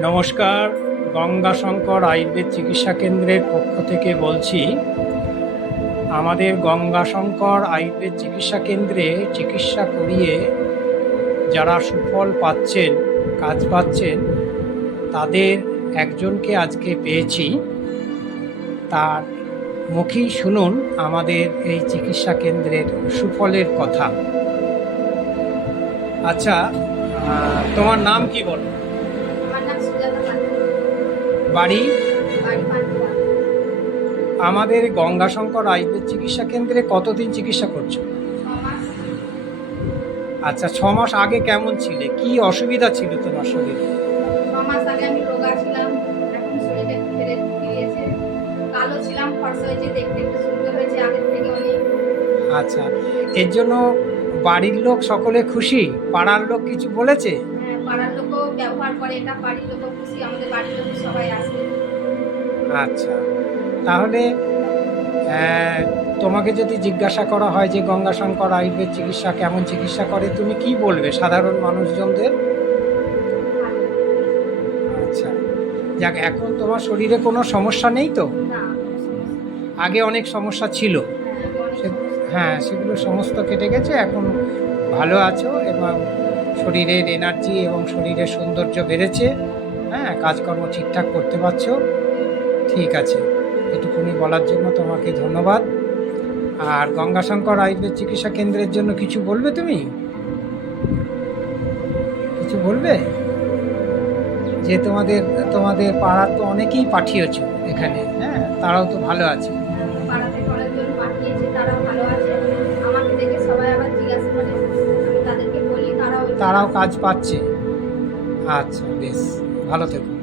নমস্কার, গঙ্গাশঙ্কর আয়ুর্বেদ চিকিৎসা কেন্দ্রের পক্ষ থেকে বলছি। আমাদের গঙ্গাশঙ্কর আয়ুর্বেদ চিকিৎসা কেন্দ্রে চিকিৎসা করিয়ে যারা সুফল পাচ্ছেন, কাজ পাচ্ছেন, তাদের একজনকে আজকে পেয়েছি। তার মুখেই শুনুন আমাদের এই চিকিৎসা কেন্দ্রের সুফলের কথা। আচ্ছা, তোমার নাম কি বলো? আমার নাম সুজাতা পাত্র। বাড়ি? বাড়ি পান্ডুয়া। আমাদের গঙ্গাশঙ্কর আয়ুর্বেদ চিকিৎসা কেন্দ্রে কতদিন চিকিৎসা করছো? 6 মাস। আচ্ছা, 6 মাস আগে কেমন ছিলে? কি অসুবিধা ছিল তোমার শরীরে? 6 মাস আগে আমি রোগা ছিলাম, এখন শরীরটা একটু ফিরেছে। কালো ছিলাম, ফর্সা হয়েছে, দেখতে একটু সুন্দর হয়েছে আগের থেকে অনেক। আচ্ছা, এর জন্য বাড়ির লোক সকলে খুশি? পাড়ার লোক কিছু বলেছে? হ্যাঁ, পাড়ার লোকও ব্যবহার করে, এটা বাড়ির লোকও খুশি, আমাদের বাড়ির লোক সবাই আসে। আচ্ছা, তাহলে তোমাকে যদি জিজ্ঞাসা করা হয় যে গঙ্গাশঙ্কর আয়ুর্বেদ চিকিৎসা কেমন চিকিৎসা করে, তুমি কি বলবে সাধারণ মানুষজনদের? ভালো। আচ্ছা, যাক, এখন তোমার শরীরে কোনো সমস্যা নেই তো? না, কোনো সমস্যা নেই। আগে অনেক সমস্যা ছিল। হ্যাঁ, অনেক সে- সমস্যা। হ্যাঁ, সেগুলো সমস্ত কেটে গেছে, এখন ভালো আছো এবং শরীরের এনার্জি এবং শরীরের সৌন্দর্য বেড়েছে। হ্যাঁ, কাজকর্ম ঠিকঠাক করতে পারছো। ঠিক আছে, এটুকুনি বলার জন্য তোমাকে ধন্যবাদ। আর গঙ্গাশঙ্কর আয়ুর্বেদ চিকিৎসা কেন্দ্রের জন্য কিছু বলবে তুমি? কিছু বলবে? যে তোমাদের তোমাদের পাড়ার তো অনেকেই পাঠিয়েছো এখানে, হ্যাঁ, তারাও তো ভালো আছে। হ্যাঁ, পাড়া থেকে অনেকজন পাঠিয়েছে, তারাও ভালো আছে। আমাকে দেখে সবাই আবার জিজ্ঞাসা করে, আমি তাদেরকে বলি, তারাও তারাও কাজ পাচ্ছে। আচ্ছা, বেশ, ভালো থেকো।